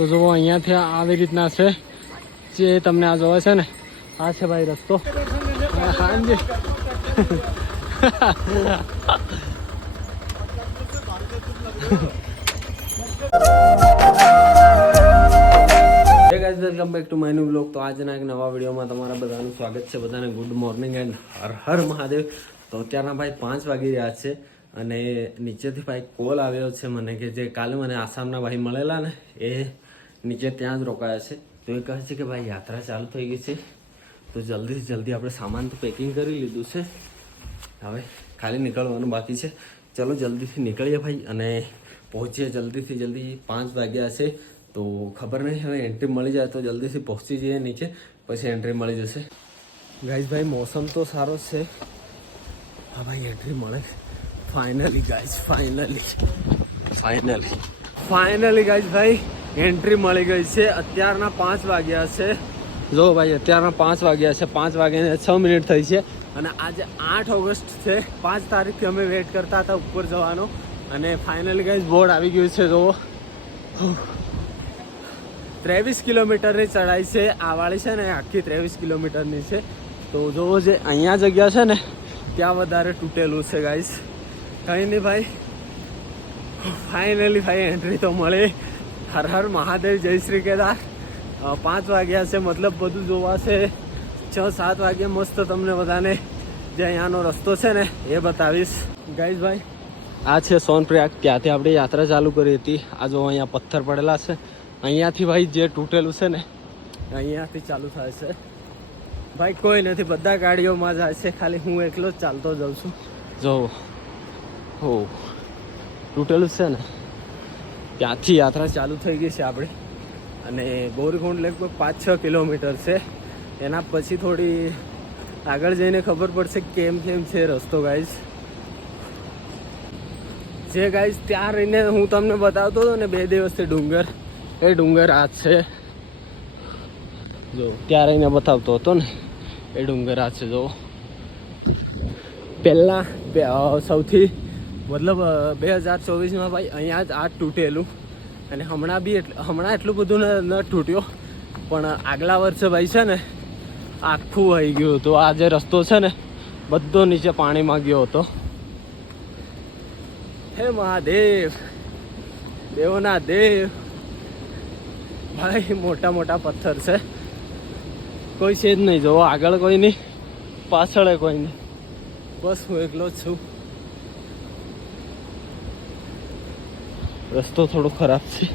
તો જુઓ અહીંયાથી આવી રીતના છે જે તમને આ જોવે છે ને, આ છે ભાઈ રસ્તો. હાજી welcome back to my new blog. તો આજના એક નવા વિડીયોમાં તમારા બધાનું સ્વાગત છે. બધાને good morning and her Har Mahadev. તો અત્યારના ભાઈ 5 વાગી રહ્યા છે અને નીચેથી ભાઈ કોલ આવ્યો છે મને કે જે કાલે મને આસામના ભાઈ મળેલા ને એ નીચે ત્યાં જ રોકાયા છે. તો એ કહે છે કે ભાઈ યાત્રા ચાલુ થઈ ગઈ છે, તો જલ્દીથી જલ્દી આપણે સામાન તો પેકિંગ કરી લીધું છે, હવે ખાલી નીકળવાનું બાકી છે. ચલો જલ્દીથી નીકળીએ ભાઈ અને પહોંચીએ જલ્દીથી જલ્દી. 5 વાગ્યા છે તો ખબર નહીં, હવે એન્ટ્રી મળી જાય તો જલ્દીથી પહોંચી જઈએ નીચે, પછી એન્ટ્રી મળી જશે. ગાઈઝ ભાઈ મોસમ તો સારો છે. હા ભાઈ એન્ટ્રી મળે ફાઇનલી ગાઈઝ, ફાઇનલી ગાઈઝ ભાઈ એન્ટ્રી મળી ગઈ છે. અત્યારના 5 વાગ્યા છે. જો ભાઈ અત્યારના 5 વાગ્યા છે, 5 વાગ્યાને 6 મિનિટ થઈ છે અને આજે 8 ઓગસ્ટ છે. 5 તારીખથી અમે વેઇટ કરતા હતા ઉપર જવાનો અને ફાઇનલી ગાઈઝ બોર્ડ આવી ગયું છે. જો 23 કિલોમીટરની ચઢાઈ છે આ વાળી છે ને, આખી 23 કિલોમીટરની છે. તો જોવો જે અહીંયા જગ્યા છે ને ત્યાં વધારે તૂટેલું છે ગાઈઝ. કંઈ નહીં ભાઈ, ફાઇનલી ભાઈ એન્ટ્રી તો મળે. હર હર મહાદેવ, જય શ્રી કેદાર. 5 વાગ્યા છે, મતલબ બધું જોવાશે. 6-7 વાગ્યા મસ્ત તમને બધાને જે અહીંયાનો રસ્તો છે ને એ બતાવીશ. ગાઈઝ ભાઈ આ છે સોનપ્રયાગ, ત્યાંથી આપણે યાત્રા ચાલુ કરી હતી. આ જો અહીંયા પથ્થર પડેલા છે, અહીંયાથી ભાઈ જે તૂટેલું છે ને અહીંયાથી ચાલુ થાય છે. ભાઈ કોઈ નથી, બધા ગાડીઓમાં જાય છે, ખાલી હું એકલો જ ચાલતો જાઉં છું. જો હો તૂટેલું છે ને ત્યાંથી યાત્રા ચાલુ થઈ ગઈ છે આપણી. અને ગૌરીકુંડ લગભગ 5-6 કિલોમીટર છે. એના પછી થોડી આગળ જઈને ખબર પડશે કેમ છે રસ્તો ગાઈઝ. જે ગાઈઝ ત્યાં રહીને હું તમને બતાવતો હતો ને 2 દિવસથી ડુંગર, એ ડુંગર આ છે. જો ત્યાં રહીને બતાવતો હતો ને એ ડુંગર આ છે. જો પહેલાં સૌથી મતલબ 2024માં ભાઈ અહીંયા જ આ તૂટેલું અને હમણાં એટલું બધું ન તૂટ્યો, પણ આગલા વર્ષે ભાઈ છે ને આખું વહી ગયું હતું. આ જે રસ્તો છે ને બધો નીચે પાણીમાં ગયો હતો. હે મહાદેવ, દેવોના દેવ. ભાઈ મોટા મોટા પથ્થર છે, કોઈ છે જ નહીં. જોવો આગળ કોઈ નહીં, પાછળ કોઈ નહીં, બસ હું એકલો જ છું. રસ્તો થોડો ખરાબ છે.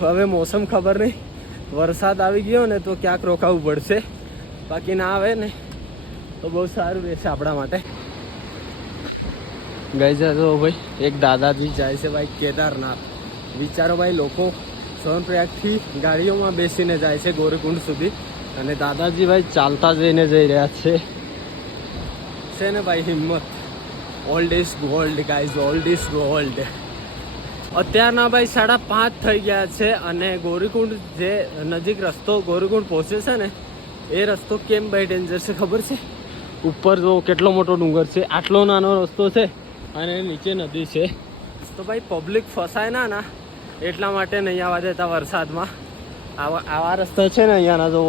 હવે મોસમ ખબર નહીં, વરસાદ આવી ગયો ને તો ક્યાંક રોકાવું પડશે, બાકી ના આવે ને તો બહુ સારું રહેશે આપણા માટે. ગઈ તો ભાઈ એક દાદાજી જાય છે ભાઈ કેદારનાથ. વિચારો ભાઈ, લોકો સોનપ્રયાગથી ગાડીઓમાં બેસીને જાય છે ગૌરીકુંડ સુધી અને દાદાજી ભાઈ ચાલતા જઈને જઈ રહ્યા છે ને ભાઈ. હિંમત, old is gold guys, old is gold. અત્યારના ભાઈ 5:30 થઈ ગયા છે અને ગૌરીકુંડ જે નજીક રસ્તો ગૌરીકુંડ પહોંચે છે ને એ રસ્તો કેમ ભાઈ ડેન્જર છે ખબર છે? ઉપર જો કેટલો મોટો ડુંગર છે, આટલો નાનો રસ્તો છે અને નીચે નદી છે. તો ભાઈ પબ્લિક ફસાય ના એટલા માટે નહીં આવવા દેતા વરસાદમાં. આવા રસ્તા છે ને અહીંયાના જો,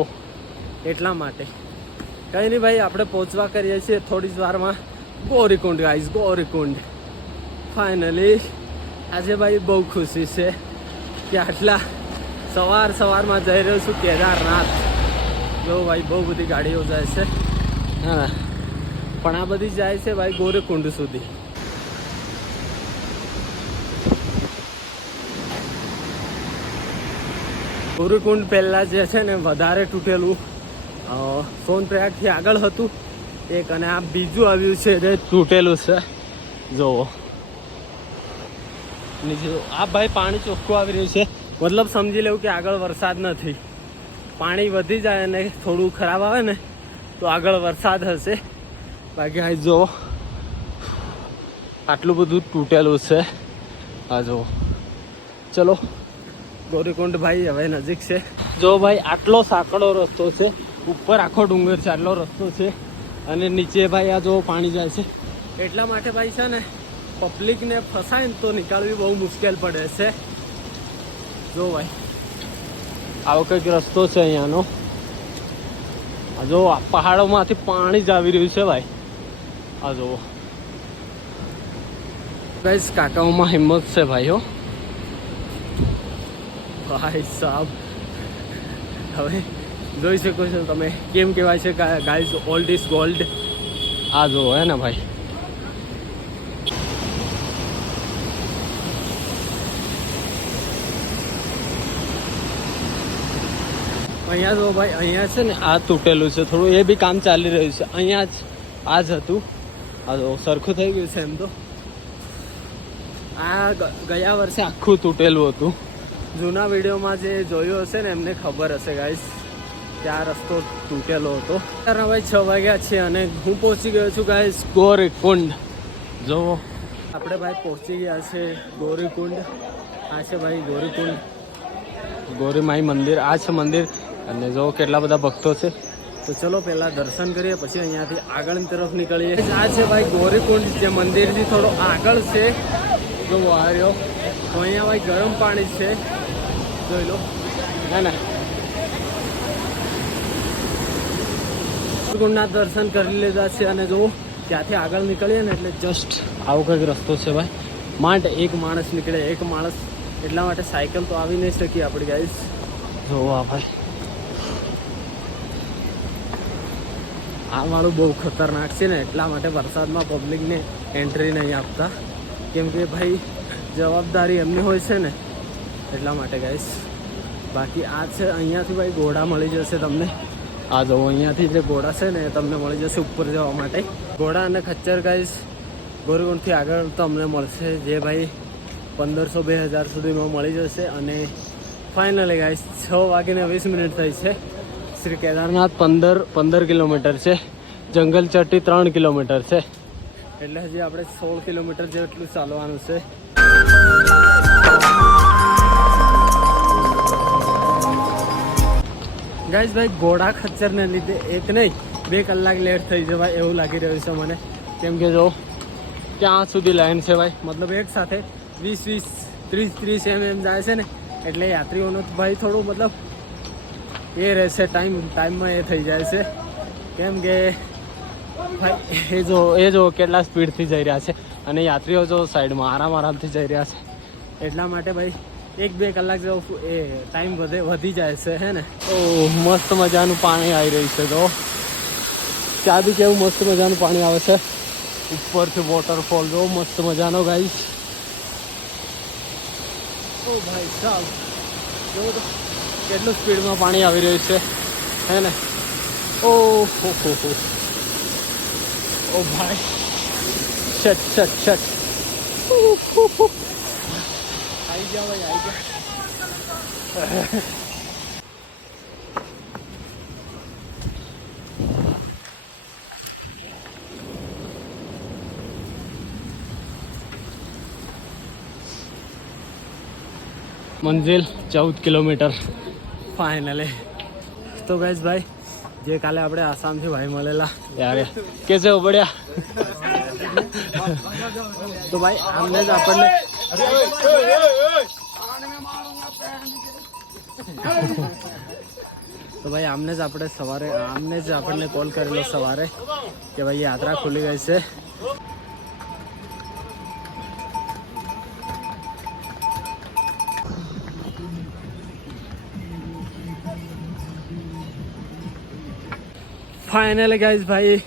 એટલા માટે. કંઈ નહીં ભાઈ, આપણે પહોંચવા કરીએ છીએ થોડી જ વારમાં ગૌરીકુંડ ગાઈઝ, ગૌરીકુંડ. ફાઇનલી આજે ભાઈ બહુ ખુશી છે કે આટલા સવારમાં જઈ રહ્યો છું કેદારનાથ. જો ભાઈ બહુ બધી ગાડીઓ જાય છે, હા, પણ આ બધી જાય છે ભાઈ ગૌરીકુંડ સુધી. ગૌરીકુંડ પહેલાં જે છે ને વધારે તૂટેલું સોનપ્રયાગથી આગળ હતું એક, અને આ બીજું આવ્યું છે જે તૂટેલું છે. જોવો નીચે આ ભાઈ પાણી ચોખ્ખું આવી રહ્યું છે, મતલબ સમજી લેવું કે આગળ વરસાદ નથી. પાણી વધી જાય અને થોડું ખરાબ આવે ને તો આગળ વરસાદ હશે. બાકી આ જો આટલું બધું તૂટેલું છે. આ જો ચલો ગૌરીકુંડ ભાઈ હવે નજીક છે. જો ભાઈ આટલો સાંકડો રસ્તો છે, ઉપર આખો ડુંગર છે, આટલો રસ્તો છે અને નીચે ભાઈ આ જો પાણી જાય છે, એટલા માટે ભાઈ છે ને પબ્લિકને ફસાય ને તો નીકાળવી બહુ મુશ્કેલ પડે છે. જો ભાઈ આવો કંઈક રસ્તો છે અહીંયાનો. જો પહાડોમાંથી પાણી જ આવી રહ્યું છે ભાઈ. આ જુઓ ગાઈસ, કાકાઓમાં હિંમત છે ભાઈઓ. ભાઈ સાહેબ હવે જોઈ શકો છો તમે કેમ કહેવાય છે ગાઈસ, ઓલ્ડ ઇઝ ગોલ્ડ. આ જુઓ હે ને ભાઈ. અહીંયા જો ભાઈ, અહીંયા છે ને આ તૂટેલું છે થોડું, એ બી કામ ચાલી રહ્યું છે. અહીંયા જ આ જ હતું. આ જો સરખું થઈ ગયું છે એમ તો. આ ગયા વર્ષે આખું તૂટેલું હતું. જૂના વિડીયોમાં જે જોયું હશે ને એમને ખબર હશે ગાઈસ કે આ રસ્તો તૂટેલો હતો. અત્યારના ભાઈ 6 વાગ્યા છે અને હું પહોંચી ગયો છું ગાઈસ ગોરીકુંડ. જો આપણે ભાઈ પહોંચી ગયા છે ગોરીકુંડ. આ છે ભાઈ ગોરીકુંડ, ગોરીમાઈ મંદિર. આ છે મંદિર અને જો કેટલા બધા ભક્તો છે. તો ચલો પહેલાં દર્શન કરીએ, પછી અહીંયાથી આગળની તરફ નીકળીએ. આ છે ભાઈ ગોરીકુંડ, જે મંદિરથી થોડો આગળ છે. જો આવ્યો તો અહીંયા ભાઈ ગરમ પાણી છે, જોઈ લો હે ને. ગોરીકુંડના દર્શન કરી લીધા છે અને જો ત્યાંથી આગળ નીકળીએ ને એટલે જસ્ટ આવો કંઈક રસ્તો છે ભાઈ. માંડ એક માણસ નીકળે, એક માણસ, એટલા માટે સાયકલ તો આવી નહીં શકી આપણી ગાઈસ. જોવા ભાઈ આ વાળું બહુ ખતરનાક છે ને, એટલા માટે વરસાદમાં પબ્લિકને એન્ટ્રી નહીં આપતા, કેમ કે ભાઈ જવાબદારી એમની હોય છે ને, એટલા માટે ગાઈસ. બાકી આ છે અહીંયાથી ભાઈ ઘોડા મળી જશે તમને. આ જો અહીંયાથી જે ઘોડા છે ને એ તમને મળી જશે ઉપર જવા માટે. ઘોડા અને ખચ્ચર ગાઈસ ગોરીકુંડથી આગળ તમને મળશે, જે ભાઈ 1500-2000 સુધીમાં મળી જશે. અને ફાઇનલી ગાઈસ 6:20 થઈ છે. શ્રી કેદારનાથ 15 કિલોમીટર છે, જંગલ ચટ્ટી 3 કિલોમીટર છે, એટલે હજી આપણે 16 કિલોમીટર જેટલું ચાલવાનું છે. ગાઈસ ભાઈ ઘોડા ખચ્ચરને લીધે 1 નહીં 2 કલાક લેટ થઈ જવાય એવું લાગી રહ્યું છે મને, કેમ કે જો ત્યાં સુધી લાઈન છે ભાઈ. મતલબ એક સાથે 20-30 mm જાય છે ને, એટલે યાત્રીઓનો ભાઈ થોડું મતલબ એ રહેશે, ટાઈમમાં એ થઈ જાય છે. કેમ કે ભાઈ એ જો કેટલા સ્પીડથી જઈ રહ્યા છે અને યાત્રીઓ જો સાઈડમાં આરામથી જઈ રહ્યા છે, એટલા માટે ભાઈ 1-2 કલાક જેવો એ ટાઈમ વધી જાય છે હે ને. તો મસ્ત મજાનું પાણી આવી રહ્યું છે. જો ત્યાં બી કેવું મસ્ત મજાનું પાણી આવે છે ઉપરથી, વોટરફોલ જો મસ્ત મજાનો ગાઈસ. ઓ ભાઈ સાહેબ જો તો કેટલું સ્પીડમાં પાણી આવી રહ્યું છે હે ને. ઓ હો ઓ ભાઈ છટ આવી ગયા ભાઈ, આવી ગયા. મંજિલ 14 કિલોમીટર ફાઇનલી. તો ગાઈસ ભાઈ જે કાલે આપણે આસામથી ભાઈ મળેલા ત્યારે કેસે ઉબડ્યા તો ભાઈ આમને જ આપણને આમને જ આપણને કોલ કરેલો સવારે કે ભાઈ યાત્રા ખુલી ગઈ છે. ફાઇનલી ગાઈઝ ભાઈ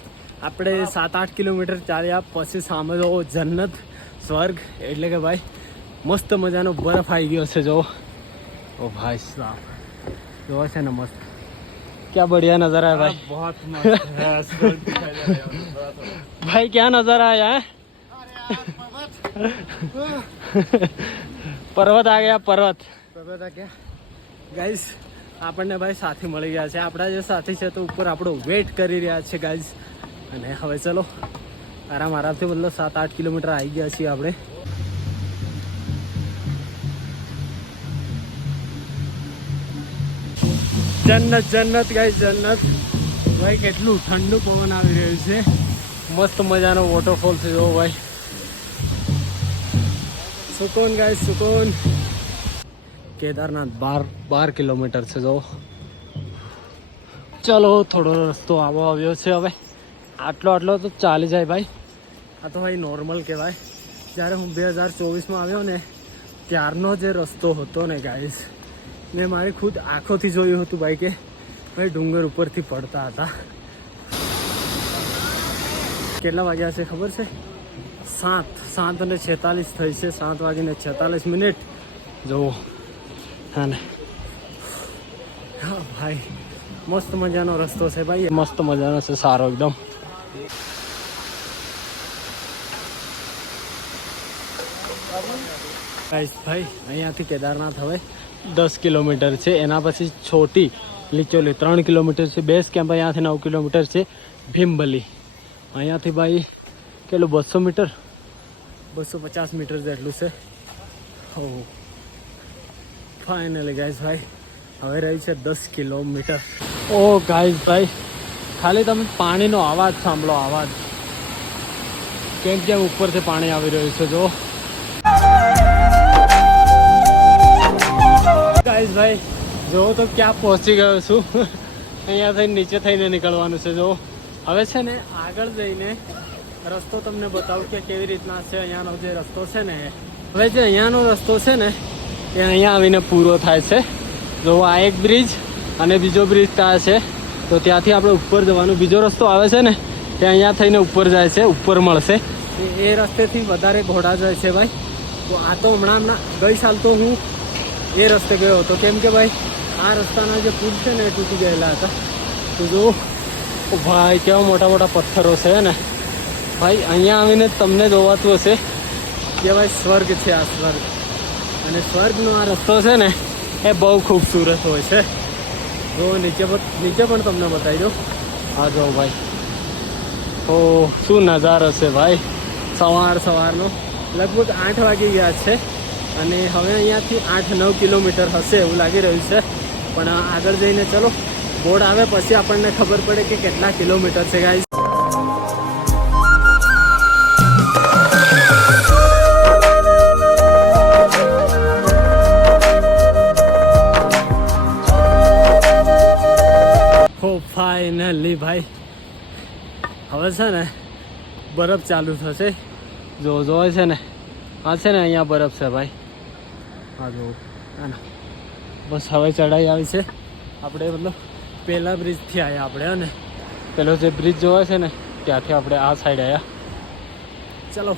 આપણે 7-8 કિલોમીટર ચાલ્યા પછી સામે જો જન્નત, સ્વર્ગ, એટલે કે ભાઈ મસ્ત મજાનો બરફ આવી ગયો છે. જો ઓ ભાઈ સાહેબ જોવા છે ને મસ્ત, क्या बढ़िया नज़ारा है भाई, बहुत मस्त है. भाई क्या नज़ारा आया है. पर्वत आ गया, पर्वत आ गया गाइस. આપણને ભાઈ સાથી મળી ગયા છે. આપણા જે સાથી છે તો ઉપર આપણો વેટ કરી રહ્યા છે ગાઈઝ. અને હવે ચલો આરામથી મતલબ 7-8 કિલોમીટર આવી ગયા છીએ આપણે. જન્નત ગાઈઝ, જન્નત ભાઈ કેટલું ઠંડુ પવન આવી રહ્યું છે, મસ્ત મજાનો વોટરફોલ છે જો ભાઈ, સુકૂન ગાઈસ સુકૂન. કેદારનાથ 12 કિલોમીટર છે જો. ચલો થોડો રસ્તો આવો આવ્યો છે, હવે આટલો તો ચાલી જાય ભાઈ. આ તો ભાઈ નોર્મલ કહેવાય. જ્યારે હું 2024માં આવ્યો ને ત્યારનો જે રસ્તો હતો ને ગાઈસ, મેં મારી ખુદ આંખોથી જોયું હતું ભાઈ કે ભાઈ ડુંગર ઉપરથી પડતા હતા. કેટલા વાગ્યા છે ખબર છે? 7:46 થઈ છે, 7:46 જુઓ. હા ને હા ભાઈ, મસ્ત મજાનો રસ્તો છે ભાઈ, મસ્ત મજાનો છે, સારો એકદમ. ભાઈ અહીંયાથી કેદારનાથ હવે 10 કિલોમીટર છે, એના પછી છોટી લીચોલી 3 કિલોમીટર છે, બેઝ કેમ્પ અહીંયાથી 9 કિલોમીટર છે, ભીમબલી અહીંયાથી ભાઈ કેટલું 200 મીટર 250 મીટર જેટલું છે. હો ફાઇનલી ગાઈઝ ભાઈ હવે રહી છે 10 કિલોમીટર. ઓ ગાઈઝ ભાઈ ખાલી તમે પાણીનો અવાજ સાંભળો, અવાજ કેમ ઉપરથી પાણી આવી રહ્યું છે જો. ગાઈઝ ભાઈ જો તો ક્યાં પહોંચી ગયો છું. અહીંયા થઈને નીચે થઈને નીકળવાનું છે જો. હવે છે ને આગળ જઈને રસ્તો તમને બતાવું કે કેવી રીતના છે અહીંયાનો જે રસ્તો છે ને. હવે જે અહીંયાનો રસ્તો છે ને એ અહીંયા આવીને પૂરો થાય છે જો. આ એક બ્રિજ અને બીજો બ્રિજ ત્યાં છે, તો ત્યાંથી આપણે ઉપર જવાનું. બીજો રસ્તો આવે છે ને તે અહીંયા થઈને ઉપર જાય છે, ઉપર મળશે. એ રસ્તેથી વધારે ઘોડા જાય છે ભાઈ. તો આ તો હમણાં ગઈ સાલ તો હું એ રસ્તે ગયો હતો, કેમ કે ભાઈ આ રસ્તાના જે પુલ છે ને એ તૂટી ગયેલા હતા. તો જો ભાઈ કેવા મોટા મોટા પથ્થરો છે ને ભાઈ. અહીંયા આવીને તમને જોવાતું હશે કે ભાઈ સ્વર્ગ છે આ, સ્વર્ગ. અને સ્વર્ગનો આ રસ્તો છે ને એ બહુ ખૂબસૂરત હોય છે જો. નીચે પણ તમને બતાવી દો. આ જો ભાઈ, ઓ શું નજારો છે ભાઈ. સવારનો લગભગ 8 વાગી ગયા છે અને હવે અહીંયાથી 8-9 કિલોમીટર હશે એવું લાગી રહ્યું છે. પણ આગળ જઈને ચલો બોર્ડ આવે પછી આપણને ખબર પડે કે કેટલા કિલોમીટર છે ગાઈસ. ફાઇનલી ભાઈ હવે છે ને બરફ ચાલુ થશે જો. જોવે છે ને આ છે ને અહીંયા બરફ છે ભાઈ. હા જો બસ હવે ચડાઈ આવી છે. આપણે મતલબ પહેલા બ્રિજથી આવ્યા આપણે, અને પેલો જે બ્રિજ જોવે છે ને ત્યાંથી આપણે આ સાઈડ આવ્યા. ચલો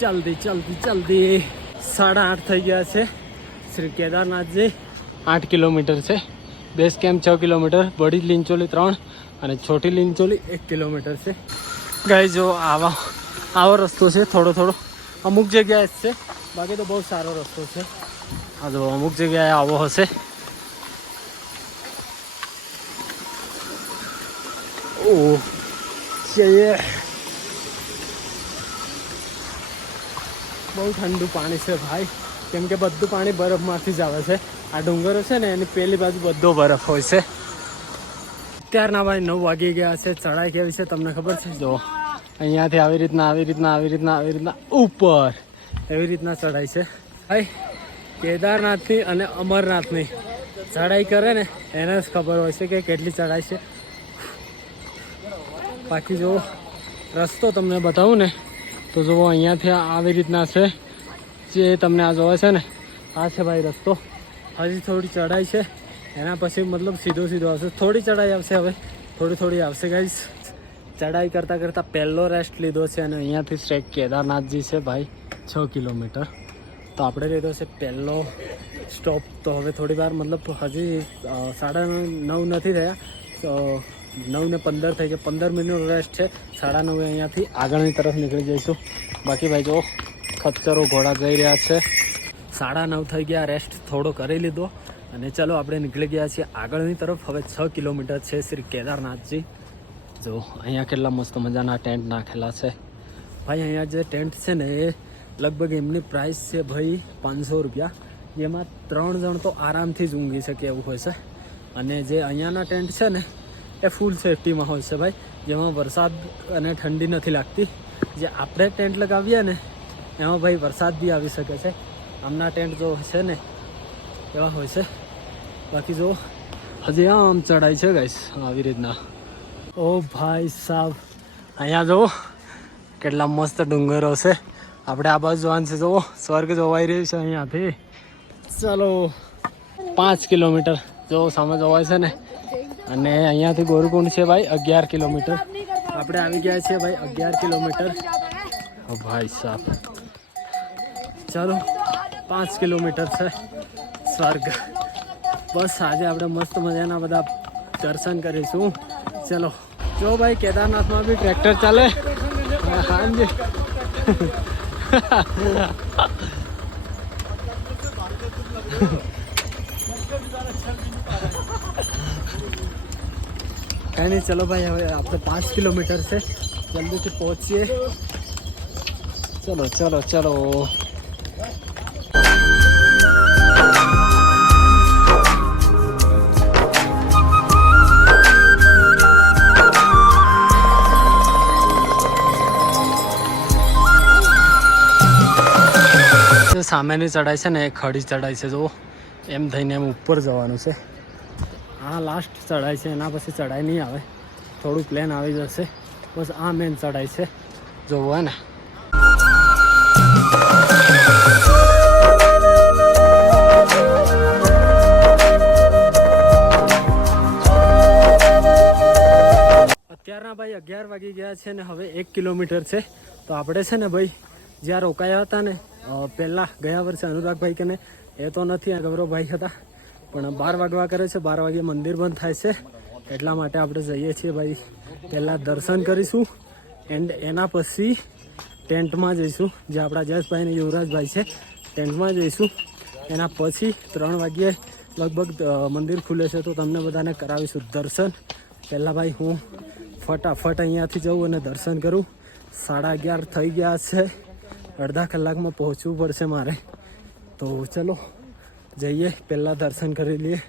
જલ્દી 8:30 થઈ ગયા છે. શ્રી કેદારનાથજી 8 કિલોમીટર છે, બેઝ કેમ્પ 6 કિલોમીટર, બડી લીંચોલી 3 અને છોટી લીંચોલી 1 કિલોમીટર છે. ગાઈ જો આવો રસ્તો છે, થોડો અમુક જગ્યાએ જ છે, બાકી તો બહુ સારો રસ્તો છે. આ જો અમુક જગ્યાએ આવો હશે. ઓ બહુ ઠંડુ પાણી છે ભાઈ, કેમ કે બધું પાણી બરફમાંથી જ આવે છે. આ ડુંગરો છે ને એની પેલી બાજુ બધો બરફ હોય છે. અત્યારના ભાઈ 9 વાગી ગયા છે. ચઢાઈ કેવી છે તમને ખબર છે? જો અહીંયાથી આવી રીતના ઉપર એવી રીતના ચઢાઈ છે ભાઈ. કેદારનાથની અને અમરનાથની ચઢાઈ કરે ને એને જ ખબર હોય છે કે કેટલી ચઢાઈ છે. બાકી જો રસ્તો તમને બતાવું ને તો જુઓ અહીંયાથી આવી રીતના છે. જે તમને આ જોવે છે ને આ છે ભાઈ રસ્તો. હજી થોડી ચઢાઈ છે, એના પછી મતલબ સીધો આવશે. થોડી ચઢાઈ આવશે, હવે થોડી આવશે ગાઈસ. ચઢાઈ કરતાં પહેલો રેસ્ટ લીધો છે અને અહીંયાથી સ્ટ્રેટ કેદારનાથજી છે ભાઈ 6 કિલોમીટર. તો આપણે લીધો છે પહેલો સ્ટોપ. તો હવે થોડી વાર મતલબ હજી 9:30 નથી થયા, તો 9:15 થઈ ગયા. 15 મિનિટનો રેસ્ટ છે. 9:30 અહીંયાથી આગળની તરફ નીકળી જઈશું. બાકી ભાઈ જો ખચ્ચરો ઘોડા જઈ રહ્યા છે. 9:30 થઈ ગયા, રેસ્ટ થોડો કરી લીધો અને ચલો આપણે નીકળી ગયા છીએ આગળની તરફ. હવે 6 કિલોમીટર છે શ્રી કેદારનાથજી. જો અહીંયા કેટલા મસ્ત મજાના ટેન્ટ નાખેલા છે ભાઈ. અહીંયા જે ટેન્ટ છે ને એ લગભગ એમની પ્રાઇસ છે ભાઈ 500 રૂપિયા. જેમાં 3 જણ તો આરામથી જ ઊંઘી શકે એવું હોય છે. અને જે અહીંયાના ટેન્ટ છે ને એ ફૂલ સેફટીમાં હોય છે ભાઈ, જેમાં વરસાદ અને ઠંડી નથી લાગતી. જે આપણે ટેન્ટ લગાવીએ ને એમાં ભાઈ વરસાદ બી આવી શકે છે. આમના ટેન્ટ જો છે ને એવા હોય છે. બાકી જો હજી આમ ચડાઈ છે ગાઈસ આવી રીતના. ઓ ભાઈ સાહેબ અહીંયા જો કેટલા મસ્ત ડુંગરો છે. આપણે આ બાજુ જોવાનું છે, જુઓ સ્વર્ગ જોવાઈ રહ્યું છે અહીંયાથી. ચાલો 5 કિલોમીટર જો સામે જોવાય છે ને, અને અહીંયાથી ગોરકુંડ છે ભાઈ 11 કિલોમીટર. આપણે આવી ગયા છીએ ભાઈ 11 કિલોમીટર. ઓ ભાઈ સાહેબ ચાલો 5 કિલોમીટર છે સ્વર્ગ. બસ આજે આપણે મસ્ત મજાના બધા દર્શન કરીશું. ચલો જો ભાઈ કેદારનાથમાં બી ટ્રેક્ટર ચાલે. હાજી કઈ નહીં. ચલો ભાઈ હવે આપણે 5 કિલોમીટર છે, જલ્દીથી પહોંચીએ. ચલો ચલો ચલો. સામેની ચડાઈ છે ને એ ખડી ચડાઈ છે, જો એમ થઈને એમ ઉપર જવાનું છે. આ લાસ્ટ ચડાઈ છે, એના પછી ચડાઈ નહીં આવે, થોડું પ્લેન આવી જશે. બસ આ મેન ચડાઈ છે જોવો ને. અત્યારના ભાઈ 11 વાગી ગયા છે ને હવે 1 કિલોમીટર છે. તો આપણે છે ને ભાઈ જ્યાં રોકાયા હતા ને પહેલાં ગયા વર્ષે અનુરાગભાઈ કે ને એ તો નથી, ગૌરવભાઈ હતા, પણ 12 વાગવા કરે છે. 12 વાગે મંદિર બંધ થાય છે, એટલા માટે આપણે જઈએ છીએ ભાઈ. પહેલાં દર્શન કરીશું એન્ડ એના પછી ટેન્ટમાં જઈશું. જે આપણા જયેશભાઈ ને યુવરાજભાઈ છે ટેન્ટમાં જઈશું. એના પછી 3 વાગ્યે લગભગ મંદિર ખુલે છે, તો તમને બધાને કરાવીશું દર્શન. પહેલાં ભાઈ હું ફટાફટ અહીંયાથી જઉં અને દર્શન કરું. 11:30 થઈ ગયા છે, અડધા કલાકમાં પહોંચવું પડશે મારે. તો ચલો જઈએ, પહેલાં દર્શન કરી લઈએ.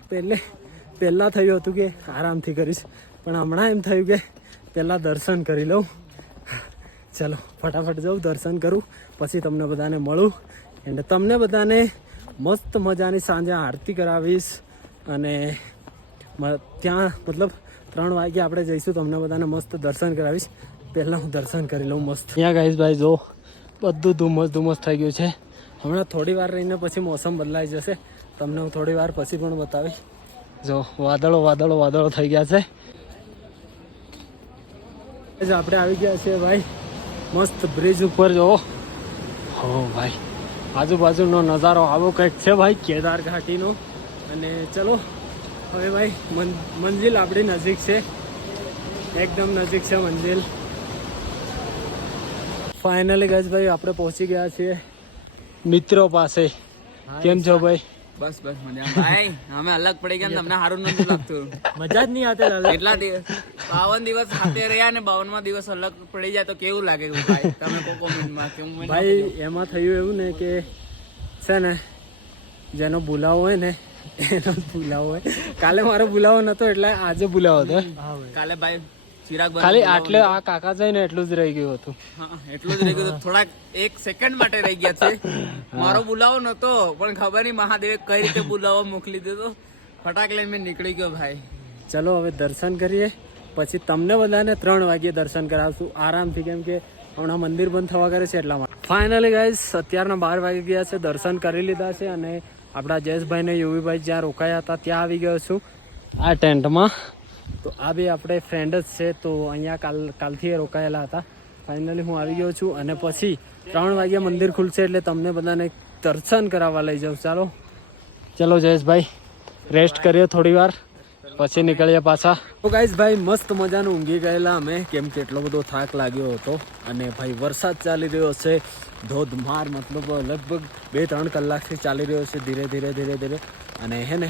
પહેલાં થયું હતું કે આરામથી કરીશ, પણ હમણાં એમ થયું કે પહેલાં દર્શન કરી લઉં. ચલો ફટાફટ જાઉં, દર્શન કરું, પછી તમને બધાને મળું. એન્ડ તમને બધાને મસ્ત મજાની સાંજે આરતી કરાવીશ. અને ત્યાં મતલબ 3 વાગે આપણે જઈશું, તમને બધાને મસ્ત દર્શન કરાવીશ. પહેલાં હું દર્શન કરી લઉં મસ્ત. અહીંયા ગાઈસ ભાઈ જો બધું ધુમ્મસ થઈ ગયું છે. હમણાં થોડી વાર રહીને પછી મોસમ બદલાઈ જશે, તમને હું થોડી વાર પછી પણ બતાવીશ. જો વાદળો થઈ ગયા છે. આપણે આવી ગયા છે ભાઈ મસ્ત બ્રિજ ઉપર. જો હો ભાઈ આજુબાજુનો નજારો આવો કંઈક છે ભાઈ કેદાર ઘાટીનો. અને ચલો હવે ભાઈ મંજિલ આપણી નજીક છે, એકદમ નજીક છે મંજિલ. ફાઇનલી ગાઈસ ભાઈ આપણે પહોંચી ગયા છીએ મિત્રો પાસે. કેમ છો ભાઈ? બસ મજા ભાઈ. અમે અલગ પડી ગયા, તમને સારું નથી લાગતું? મજા જ નહીં આવતી. એટલા દિવસ 52 દિવસ સાથે રહ્યા ને 52મા દિવસ અલગ પડી જાય તો કેવું લાગે ભાઈ? તમે કોમેન્ટમાં કેવું. ભાઈ એમાં થયું એવું ને કે છે ને જેનો બોલાવો હોય ને એનો જ બોલાવો હોય. કાલે મારો બોલાવો નતો એટલે આજે બોલાવો હતો. કાલે ભાઈ ચિરાગ ખાલી આટલે આ કાકા જઈને એટલું જ રહી ગયું હતું. એટલું જ રહી ગયું. થોડાક 1 સેકન્ડ માટે રહી ગયા છે. મારો બોલાવો નતો, પણ ખબર નહીં મહાદેવે કઈ રીતે બોલાવો મોકલી દીધો. ફટાક લઈને મેં નીકળી ગયો ભાઈ. ચલો હવે દર્શન કરીએ, પછી તમને બધાને 3 વાગ્યે દર્શન કરાવશું આરામથી, કેમ કે હમણાં મંદિર બંધ થવા કરે છે એટલા માટે. ફાઇનલી ગાઈસ અત્યારના 12 વાગી ગયા છે, દર્શન કરી લીધા છે. અને આપણા જયેશભાઈ ને યુવીભાઈ જ્યાં રોકાયા હતા ત્યાં આવી ગયો છું આ ટેન્ટમાં. તો આ બે આપણે ફ્રેન્ડ જ છે, તો અહીંયા કાલથી એ રોકાયેલા હતા. ફાઇનલી હું આવી ગયો છું, અને પછી 3 વાગ્યે મંદિર ખુલશે એટલે તમને બધાને દર્શન કરાવવા લઈ જાઉં. ચલો જયેશભાઈ રેસ્ટ કરીએ થોડી વાર, પછી નીકળીએ પાછા. તો ગાઈસ ભાઈ મસ્ત મજાનું ઊંઘી ગયેલા અમે, કેમ કે એટલો બધો થાક લાગ્યો હતો. અને ભાઈ વરસાદ ચાલી રહ્યો છે ધોધમાર, મતલબ લગભગ 2-3 કલાકથી ચાલી રહ્યો છે ધીરે ધીરે. અને હે ને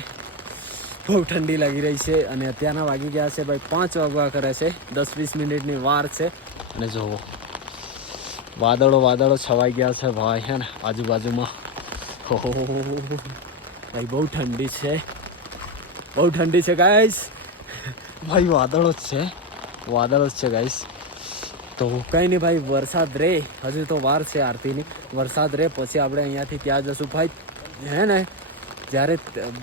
બહુ ઠંડી લાગી રહી છે. અને અત્યારના વાગી ગયા છે ભાઈ 5 વાગવા કરે છે, 10-20 મિનિટની વાર છે. અને જુઓ વાદળો છવાઈ ગયા છે ભાઈ, હે ને આજુબાજુમાં. હો ભાઈ બહુ ઠંડી છે ગાઈસ. ભાઈ વાદળો જ છે ગાઈસ. તો કંઈ નહીં ભાઈ, વરસાદ રે હજુ તો વાર છે આરતીની. વરસાદ રે પછી આપણે અહીંયાથી ત્યાં જશું ભાઈ. હે ને જ્યારે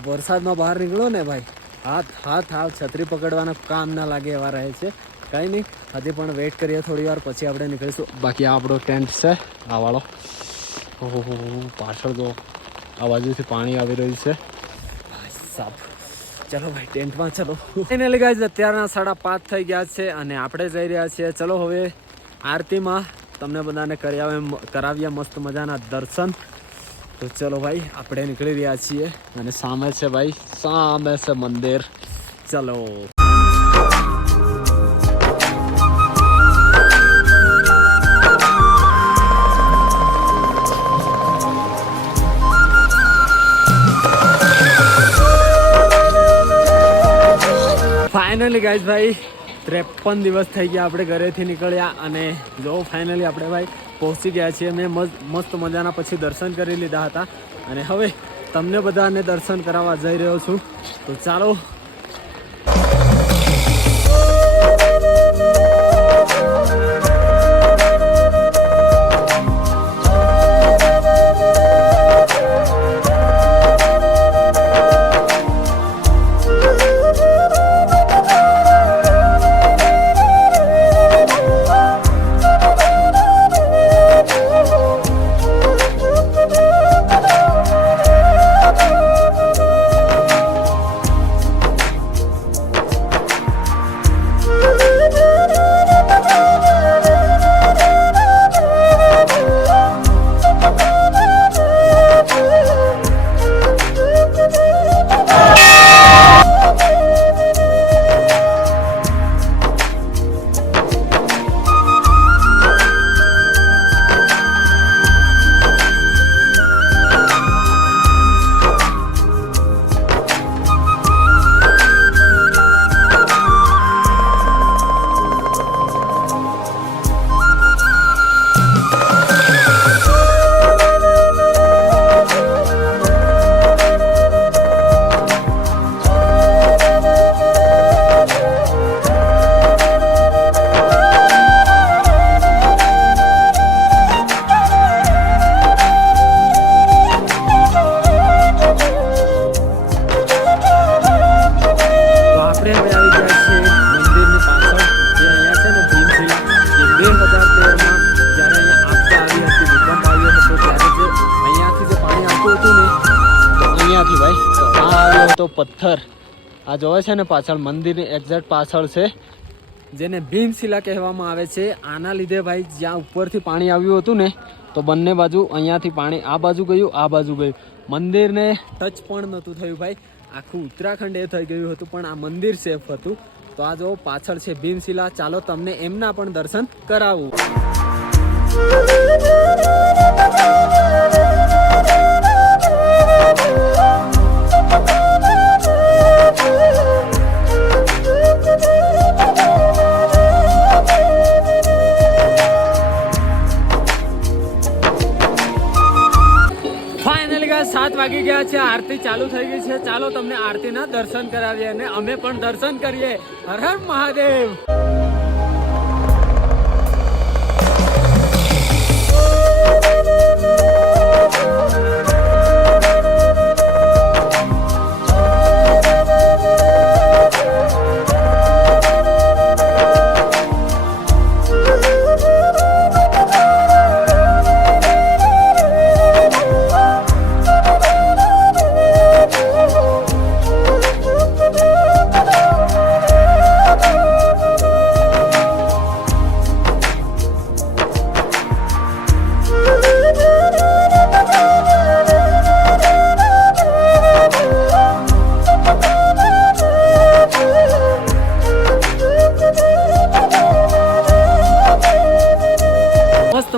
વરસાદમાં બહાર નીકળો ને ભાઈ, હાથ છત્રી પકડવાના કામ ના લાગે એવા રહે છે. કંઈ નહીં, હજી પણ વેઇટ કરીએ થોડી વાર, પછી આપણે નીકળીશું. બાકી આ આપણો ટેન્ટ છે આ વાળો. ઓહો, પાછળ તો આ બાજુથી પાણી આવી રહ્યું છે. સાફ. ચલો ભાઈ ટેન્ટમાં ચલો. ફાઇનલી ગાઈઝ અત્યારના 5:30 થઈ ગયા છે અને આપણે જઈ રહ્યા છીએ. ચલો હવે આરતીમાં તમને બધાને કરાવ્યા મસ્ત મજાના દર્શન. તો ચલો ભાઈ આપણે નીકળી રહ્યા છીએ અને સામે છે ભાઈ, સામે છે મંદિર. ચલો. ફાઇનલી ગાઈઝ ભાઈ 53 દિવસ થઈ ગયા આપણે ઘરેથી નીકળ્યા અને જો ફાઇનલી આપણે ભાઈ પહોંચી ગયા છીએ. મેં મસ્ત મજાના પછી દર્શન કરી લીધા હતા અને હવે તમને બધાને દર્શન કરાવવા જઈ રહ્યો છું. તો ચાલો. તો પથ્થર આ જોવે છે ને પાછળ મંદિરની એક્ઝેક્ટ પાછળ છે, જેને ભીમશિલા કહેવામાં આવે છે. આના લીધે ભાઈ જ્યાં ઉપરથી પાણી આવ્યું હતું ને તો બંને બાજુ અહીંયાથી પાણી આ બાજુ ગયું, આ બાજુ ગયું. મંદિરને ટચ પણ નહોતું થયું ભાઈ. આખું ઉત્તરાખંડ એ થઈ ગયું હતું, પણ આ મંદિર સેફ હતું. તો આ જો પાછળ છે ભીમશિલા. ચાલો તમને એમના પણ દર્શન કરાવું. ફાઇનલી 7 વાગી ગયા છે, આરતી ચાલુ થઈ ગઈ છે. ચાલો તમને આરતીના દર્શન કરાવીએ અને અમે પણ દર્શન કરીએ. હર હર મહાદેવ.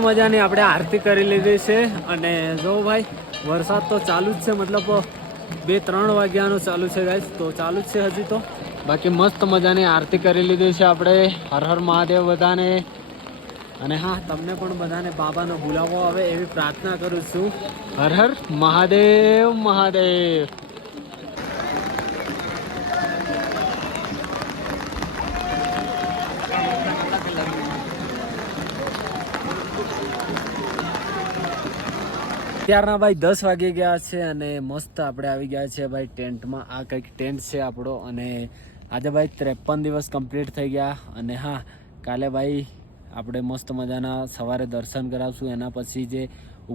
મજાની આપણે આરતી કરી લીધી છે અને જો ભાઈ વરસાદ તો ચાલુ જ છે, મતલબ 2-3 વાગ્યાનો ચાલુ છે ગાઈસ, તો ચાલુ જ છે હજી તો. બાકી મસ્ત મજાની આરતી કરી લીધી છે આપણે. હર હર મહાદેવ બધાને. અને હા, તમને પણ બધાને બાબાનો બોલાવો આવે એવી પ્રાર્થના કરું છું. હર હર મહાદેવ મહાદેવ. અત્યારના ભાઈ 10 વાગી ગયા છે અને મસ્ત આપણે આવી ગયા છે ભાઈ ટેન્ટમાં. આ કંઈક ટેન્ટ છે આપણો અને આજે ભાઈ 53 દિવસ કમ્પ્લીટ થઈ ગયા. અને હા, કાલે ભાઈ આપણે મસ્ત મજાના સવારે દર્શન કરાવશું. એના પછી જે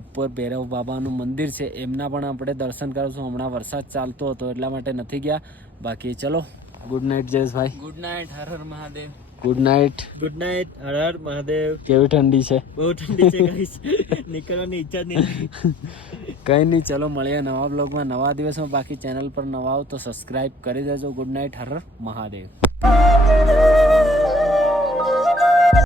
ઉપર ભૈરવ બાબાનું મંદિર છે એમના પણ આપણે દર્શન કરાવશું. હમણાં વરસાદ ચાલતો હતો એટલા માટે નથી ગયા. બાકી ચલો, ગુડ નાઇટ જયેશભાઈ. Good night, Har Har Mahadev. Good night. Good night, Har Har Mahadev. કેવી ઠંડી છે? બહુ ઠંડી છે ગાઈસ, નીકળવાની ઈચ્છા જ નહીં. કંઈ નહીં, ચલો મળીએ નવા બ્લોગમાં નવા દિવસમાં. બાકી ચેનલ પર નવા આવો તો સબસ્ક્રાઈબ કરી દેજો. Good night, Har Har Mahadev.